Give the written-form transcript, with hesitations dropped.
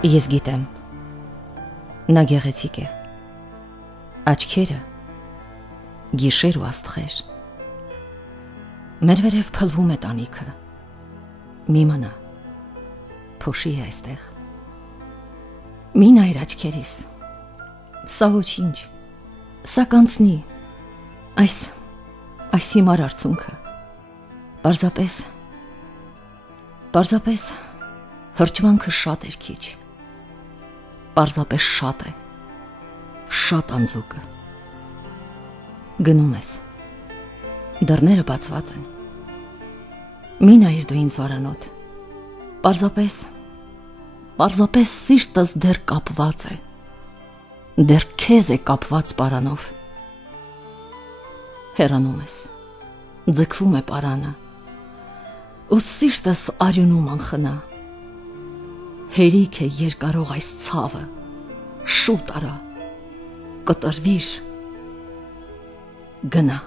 Ես գիտեմ, նա գեղեցիկ է, աչքերը, գիշեր ու աստղեր, մեր վերև փլվում է տանիքը, մի մնա, փոշի է այստեղ, մի նայր աչքերիս, սա ոչինչ, սա կանցնի, այս հիմար արցունքը, պարզապես հրճվանքը շատ էր քիչ, պարզապես շատ է, շատ անձուկը, գնում ես, դռները բացված են, մի նայր դու ինձ վարանոտ, պարզապես սիրտս դեռ կապված է, դեռ քեզ է կապված պարանով, հեռանում ես, ձգվում է պարանը, ու սիրտս արյունում անխնա, հերիք է երկարող այս ցավը, շուտ արա, կտրվիր, գնա։